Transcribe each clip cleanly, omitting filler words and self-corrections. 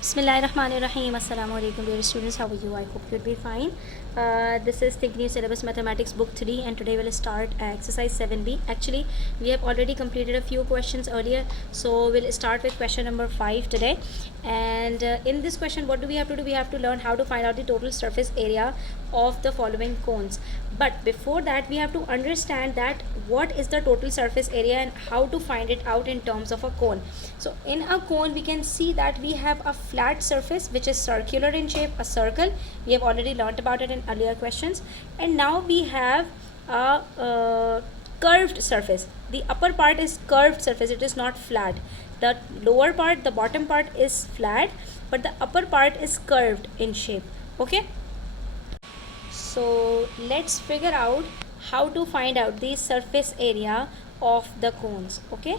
Bismillahirrahmanirrahim. Assalamu alaikum dear students. How are you? I hope you'll be fine. This is Think New Syllabus Mathematics Book 3 and today we'll start exercise 7b. Actually, we have already completed a few questions earlier. So we'll start with question number 5 today. And in this question, what do we have to do? We have to learn how to find out the total surface area of the following cones. But before that, we have to understand that what is the total surface area and how to find it out in terms of a cone. So in a cone, we can see that we have a flat surface which is circular in shape, a circle. We have already learnt about it in earlier questions. And now we have a curved surface. The upper part is curved surface, it is not flat. The lower part, the bottom part is flat, but the upper part is curved in shape. Okay, so let's figure out how to find out the surface area of the cones. Okay,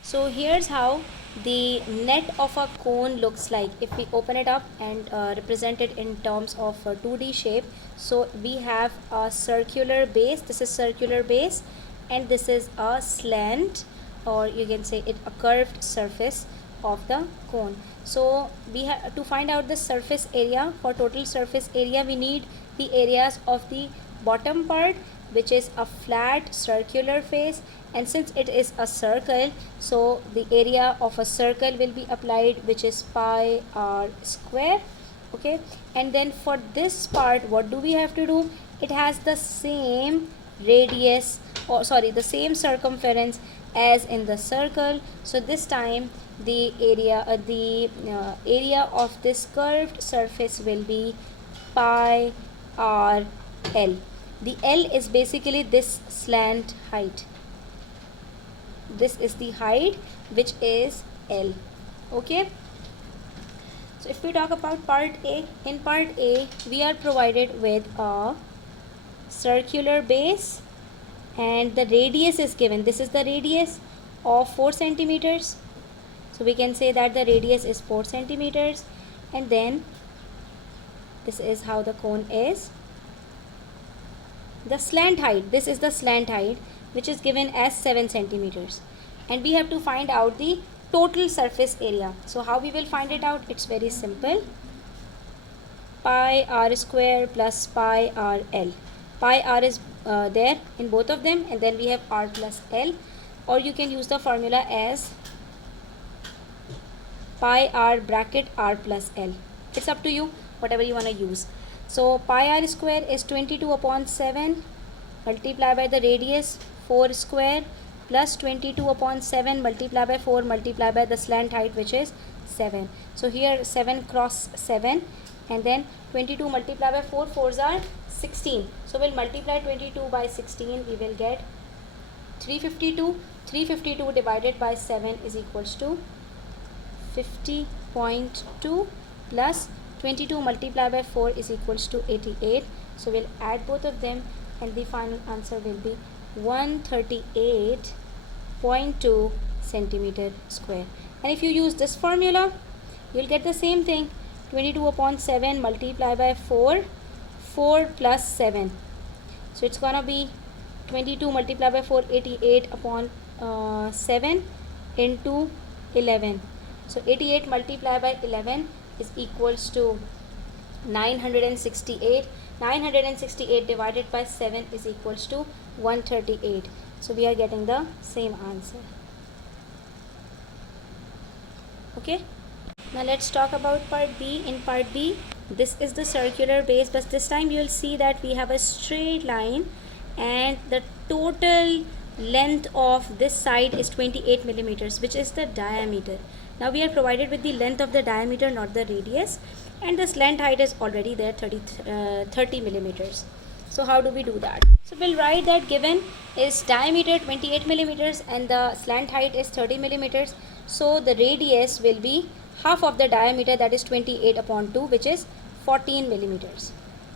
so here's how the net of a cone looks like if we open it up and represent it in terms of a 2D shape. So we have a circular base, this is circular base, and this is a slant, or you can say it a curved surface of the cone. So we have to find out the surface area. For total surface area, we need the areas of the bottom part, which is a flat circular face, and since it is a circle, so the area of a circle will be applied, which is pi r square. Okay, and then for this part, what do we have to do? It has the same radius, or sorry, the same circumference as in the circle. So this time the area of this curved surface will be pi r l. The L is basically this slant height. This is the height, which is L. Okay, so if we talk about part A, in part A we are provided with a circular base and the radius is given. This is the radius of 4 centimeters. So we can say that the radius is 4 centimeters, and then this is how the cone is. The slant height, this is the slant height, which is given as 7 centimeters, and we have to find out the total surface area. So how we will find it out? It's very simple. Pi r square plus pi r l. Pi r is there in both of them, and then we have r plus l, or you can use the formula as pi r bracket r plus l. It's up to you, whatever you want to use. So pi r square is 22 upon 7 multiplied by the radius 4 square plus 22 upon 7 multiplied by 4 multiplied by the slant height, which is 7. So here 7 cross 7, and then 22 multiplied by 4, 4s are 16. So we'll multiply 22 by 16, we will get 352. 352 divided by 7 is equals to 50.2 plus 22 multiplied by 4 is equals to 88. So we'll add both of them and the final answer will be 138.2 centimeter square. And if you use this formula, you'll get the same thing. 22 upon 7 multiplied by 4, 4 plus 7. So it's gonna be 22 multiplied by 4, 88 upon 7 into 11. So 88 multiplied by 11 is equals to 968. 968 divided by 7 is equals to 138. So we are getting the same answer. Okay, now let's talk about part B. In part B, this is the circular base, but this time you will see that we have a straight line and the total length of this side is 28 millimeters, which is the diameter. Now we are provided with the length of the diameter, not the radius, and the slant height is already there, 30 millimeters. So how do we do that? So we'll write that given is diameter 28 millimeters and the slant height is 30 millimeters. So the radius will be half of the diameter, that is 28 upon 2, which is 14 millimeters.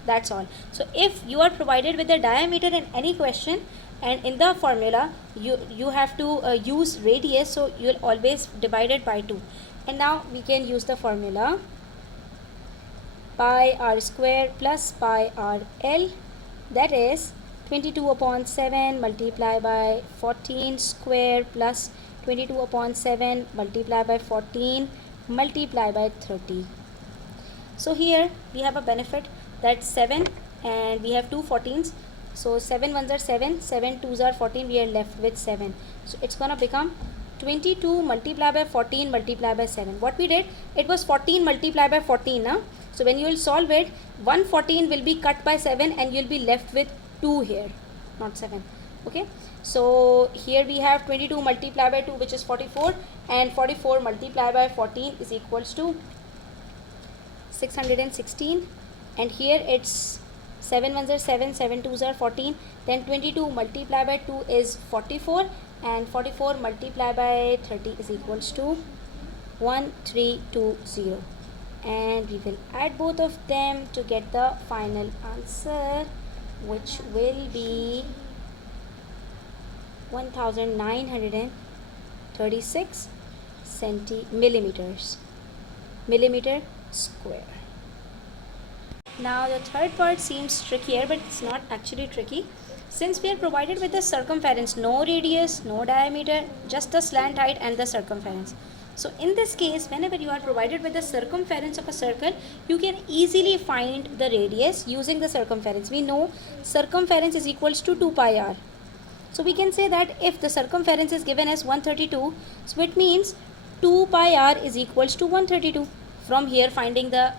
That's all. So if you are provided with the diameter in any question, and in the formula you have to use radius, so you will always divide it by 2. And now we can use the formula pi r square plus pi r l, that is 22 upon 7 multiplied by 14 square plus 22 upon 7 multiplied by 14 multiply by 30. So here we have a benefit that 7 and we have two 14s. So 7 ones are 7, 7 twos are 14, we are left with 7. So it's gonna become 22 multiplied by 14 multiplied by 7. What we did, it was 14 multiplied by 14 now. So when you will solve it, 114 will be cut by 7 and you'll be left with 2 here, not 7. Okay, so here we have 22 multiplied by 2, which is 44, and 44 multiplied by 14 is equals to 616, and here it's 7 ones are 7, 7 twos are 14, then 22 multiplied by 2 is 44, and 44 multiplied by 30 is equals to 1320, and we will add both of them to get the final answer, which will be 1936 millimeter square. Now the third part seems trickier, but it's not actually tricky. Since we are provided with the circumference, no radius, no diameter, just the slant height and the circumference. So in this case, whenever you are provided with the circumference of a circle, you can easily find the radius using the circumference. We know circumference is equals to 2 pi r. So we can say that if the circumference is given as 132, so it means 2 pi r is equals to 132. From here, finding the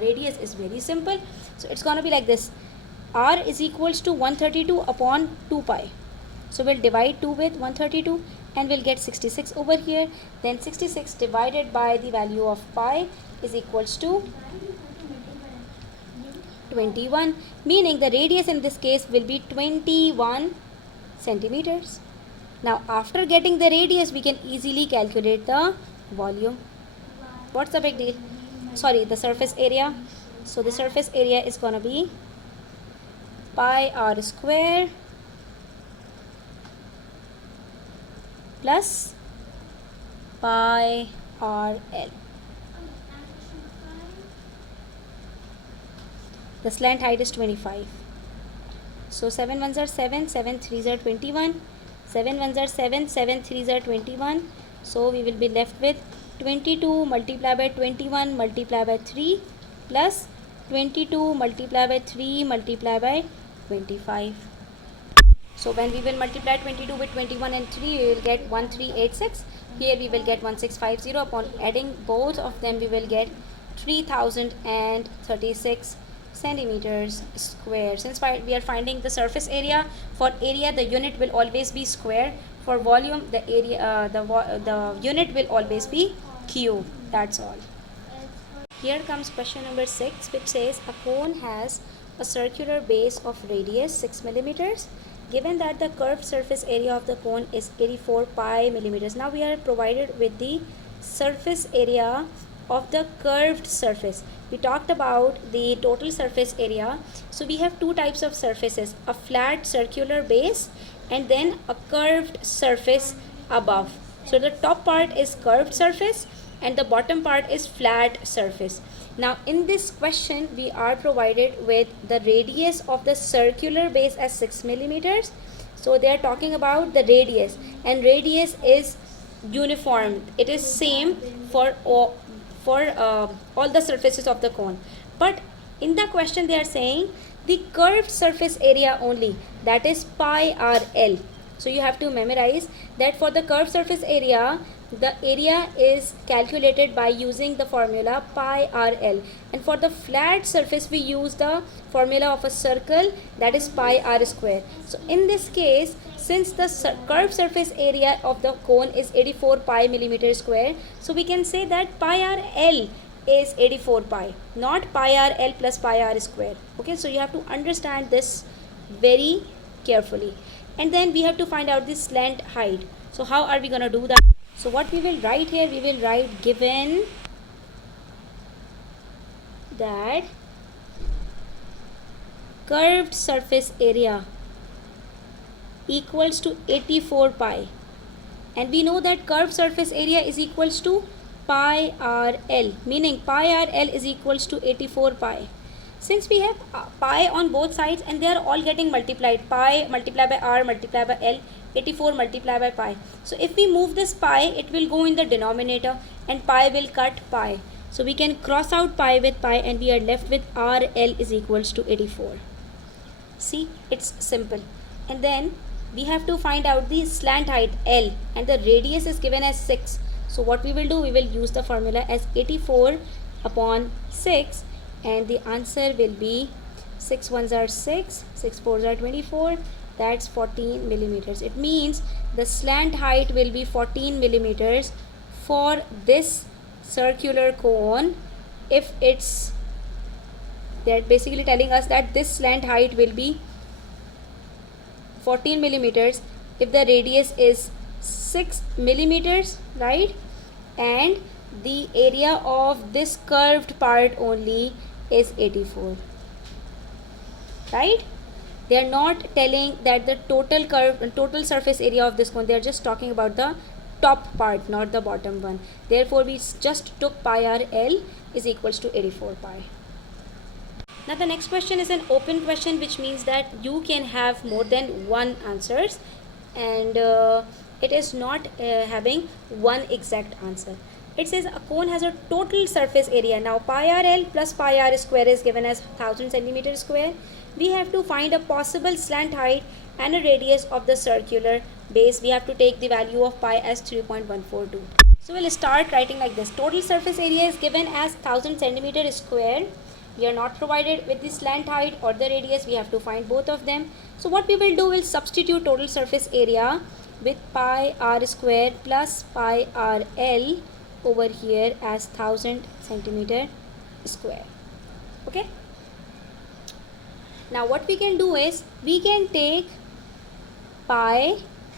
radius is very simple. So it's going to be like this. R is equals to 132 upon 2 pi. So we'll divide 2 with 132 and we'll get 66 over here. Then 66 divided by the value of pi is equals to 21, meaning the radius in this case will be 21 centimeters. Now after getting the radius, we can easily calculate the volume. What's the big deal? Sorry, the surface area. So the surface area is going to be pi r square plus pi r l. The slant height is 25. So 7 ones are 7, 7 threes are 21, 7 ones are 7, 7 threes are 21. So we will be left with 22 multiplied by 21 multiplied by 3 plus 22 multiplied by 3 multiplied by 25. So when we will multiply 22 with 21 and 3, we will get 1386. Here we will get 1650. Upon adding both of them, we will get 3036 centimeters square. Since we are finding the surface area, for area the unit will always be square. For volume, the area the unit will always be cube. That's all. Here comes question number 6, which says a cone has a circular base of radius 6 millimeters. Given that the curved surface area of the cone is 84 pi millimeters. Now we are provided with the surface area of the curved surface. We talked about the total surface area. So we have two types of surfaces, a flat circular base and then a curved surface above. So the top part is curved surface and the bottom part is flat surface. Now in this question, we are provided with the radius of the circular base as 6 millimeters. So they are talking about the radius, and radius is uniform. It is same for all the surfaces of the cone. But in the question they are saying the curved surface area only, that is pi r l. So you have to memorize that for the curved surface area, the area is calculated by using the formula pi r l, and for the flat surface we use the formula of a circle, that is pi r square. So in this case, since the curved surface area of the cone is 84 pi millimeter square, so we can say that pi r l is 84 pi, not pi r l plus pi r square. Okay, so you have to understand this very carefully. And then we have to find out the slant height. So how are we going to do that? So what we will write here, we will write given that curved surface area equals to 84 pi, and we know that curved surface area is equals to pi r l, meaning pi r l is equals to 84 pi. Since we have pi on both sides and they are all getting multiplied, pi multiplied by r multiplied by l, 84 multiplied by pi. So if we move this pi, it will go in the denominator and pi will cut pi. So we can cross out pi with pi and we are left with RL is equals to 84. See, it's simple. And then we have to find out the slant height L and the radius is given as 6. So what we will do, we will use the formula as 84 upon 6 and the answer will be 6 ones are 6, 6 fours are 24, that's 14 millimeters. It means the slant height will be 14 millimeters for this circular cone. If it's, they're basically telling us that this slant height will be 14 millimeters if the radius is 6 millimeters, right? And the area of this curved part only is 84, right? They are not telling that the total surface area of this cone, they are just talking about the top part, not the bottom one. Therefore we just took pi r L is equals to 84 pi. Now the next question is an open question, which means that you can have more than one answers and it is not having one exact answer. It says a cone has a total surface area. Now pi r L plus pi r square is given as 1000 centimeter square. We have to find a possible slant height and a radius of the circular base. We have to take the value of pi as 3.142. So we'll start writing like this. Total surface area is given as 1000 centimeter square. We are not provided with the slant height or the radius. We have to find both of them. So what we will do is substitute total surface area with pi r square plus pi r L over here as 1000 centimeter square. Okay. Now what we can do is we can take pi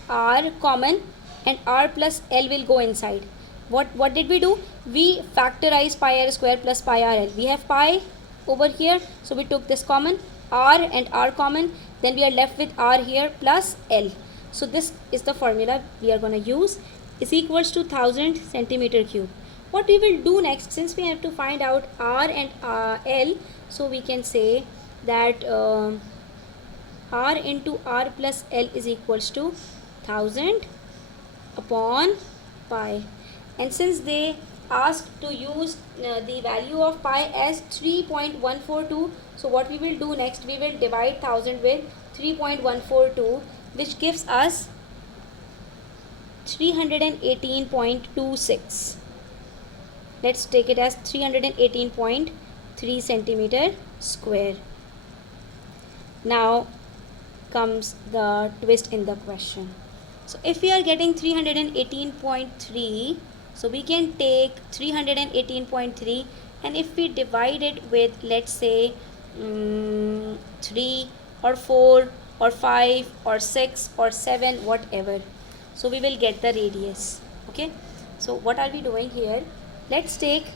r common and r plus L will go inside. What did we do? We factorize pi r square plus pi r L. We have pi over here, so we took this common, r and r common, then we are left with r here plus L. So this is the formula we are going to use, is equals to 1000 centimeter cube. What we will do next, since we have to find out r and L, so we can say that r into r plus L is equals to 1000 upon pi. And since they asked to use the value of pi as 3.142, so what we will do next, we will divide 1000 with 3.142, which gives us 318.26. Let's take it as 318.3 centimeter square. Now comes the twist in the question. So if we are getting 318.3, so we can take 318.3 and if we divide it with, let's say 3 or 4 or 5 or 6 or 7, whatever, so we will get the radius. Okay, so what are we doing here? Let's take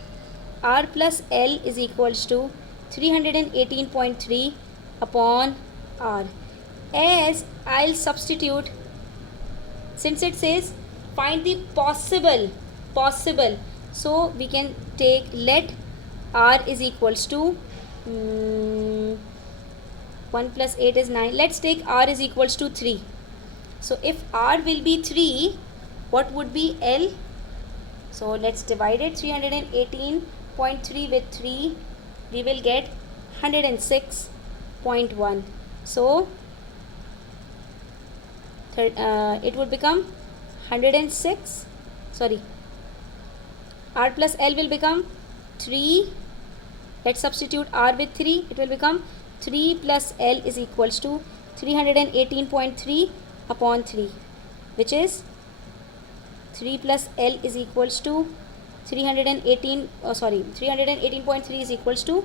r plus L is equals to 318.3 upon r. As I'll substitute, since it says find the possible, so we can take, let r is equals to 1 plus 8 is 9. Let's take r is equals to 3. So if r will be 3, what would be L? So let's divide it, 318.3 with 3, we will get 106.1. So it would become 106, sorry, r plus L will become 3. Let's substitute r with 3, it will become 3 plus L is equals to 318.3 upon 3, which is 3 plus L is equals to 318.3 is equals to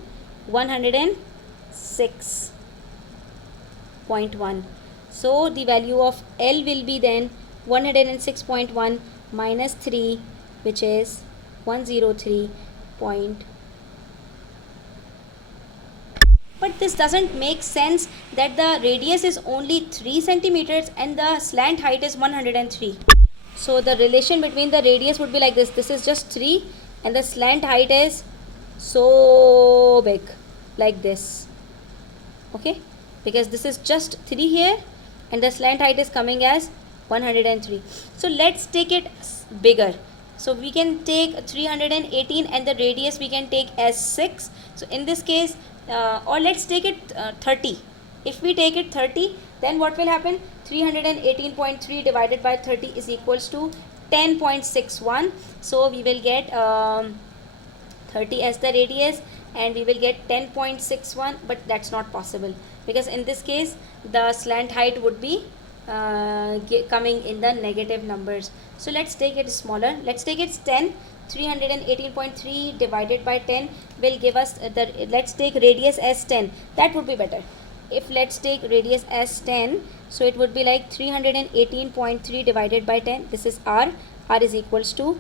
106.1. So the value of L will be then 106.1 minus 3, which is 103. But this doesn't make sense that the radius is only 3 centimeters and the slant height is 103. So the relation between the radius would be like this. This is just 3 and the slant height is so big. like this. Okay, because this is just 3 here and the slant height is coming as 103. So let's take it bigger. So we can take 318 and the radius we can take as 6. So in this case, or let's take it 30. If we take it 30, then what will happen? 318.3 divided by 30 is equals to 10.61. So we will get 30 as the radius and we will get 10.61, but that's not possible because in this case the slant height would be coming in the negative numbers. So let's take it smaller. Let's take it 10. 318.3 divided by 10 will give us the, let's take radius as 10. That would be better. If let's take radius as 10, so it would be like 318.3 divided by 10. This is r is equals to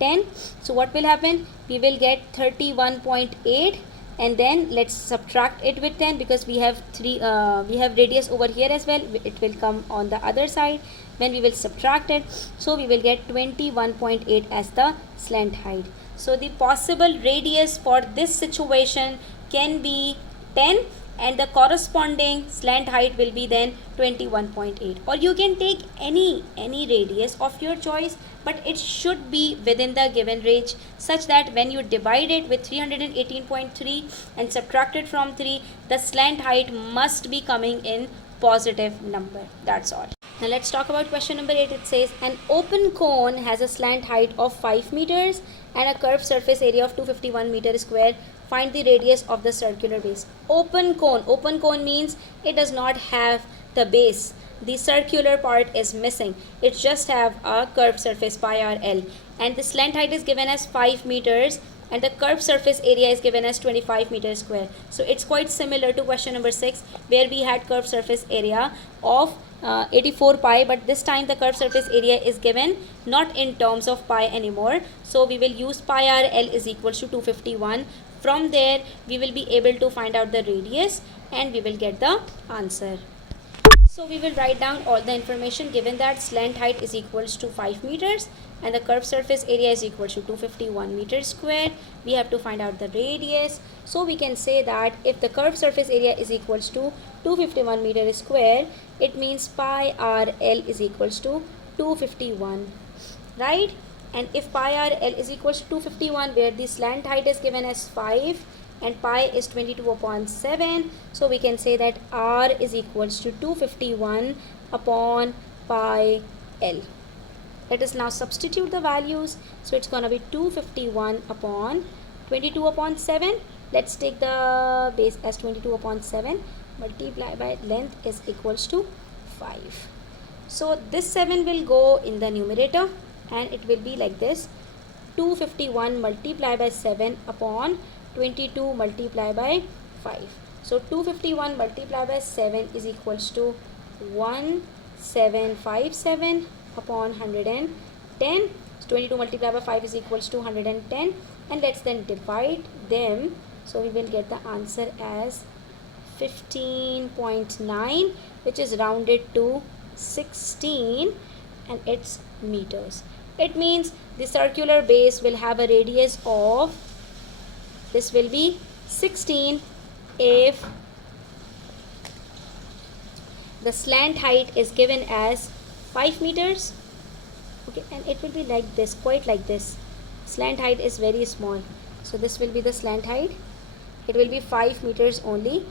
10. So what will happen? We will get 31.8 and then let's subtract it with 10 because we have radius over here as well. It will come on the other side when we will subtract it. So we will get 21.8 as the slant height. So the possible radius for this situation can be 10 and the corresponding slant height will be then 21.8, or you can take any radius of your choice, but it should be within the given range such that when you divide it with 318.3 and subtract it from 3, the slant height must be coming in positive number. That's all. Now let's talk about question number 8. It says an open cone has a slant height of 5 meters and a curved surface area of 251 meters square. Find the radius of the circular base. Open cone. Open cone means it does not have the base. The circular part is missing. It just have a curved surface pi r l. And the slant height is given as 5 meters and the curved surface area is given as 25 meters square. So it's quite similar to question number 6 where we had curved surface area of 84 pi, but this time the curved surface area is given not in terms of pi anymore. So we will use pi r l is equals to 251. From there we will be able to find out the radius and we will get the answer. So we will write down all the information given that slant height is equals to 5 meters and the curved surface area is equal to 251 meters square. We have to find out the radius. So we can say that if the curved surface area is equals to 251 meters square, it means pi r l is equals to 251, right? And if pi r l is equals to 251 where the slant height is given as 5 and pi is 22 upon 7, so we can say that r is equals to 251 upon pi l. Let us now substitute the values. So it's going to be 251 upon 22 upon 7. Let's take the base as 22 upon 7 multiply by length is equals to 5. So this 7 will go in the numerator and it will be like this: 251 multiplied by 7 upon 22 multiplied by 5. So 251 multiplied by 7 is equals to 1757 upon 110. So 22 multiplied by 5 is equals to 110, and let's then divide them. So we will get the answer as 15.9, which is rounded to 16, and it's meters. It means the circular base will have a radius of, this will be 16 if the slant height is given as 5 meters. Okay, and it will be like this, quite like this. Slant height is very small, so this will be the slant height. It will be 5 meters only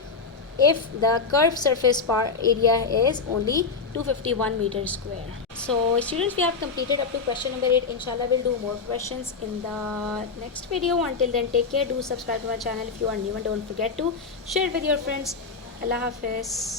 if the curved surface area is only 251 meters square. So students, we have completed up to question number 8. Inshallah, we'll do more questions in the next video. Until then, take care. Do subscribe to my channel if you are new, and don't forget to share it with your friends. Allah Hafiz.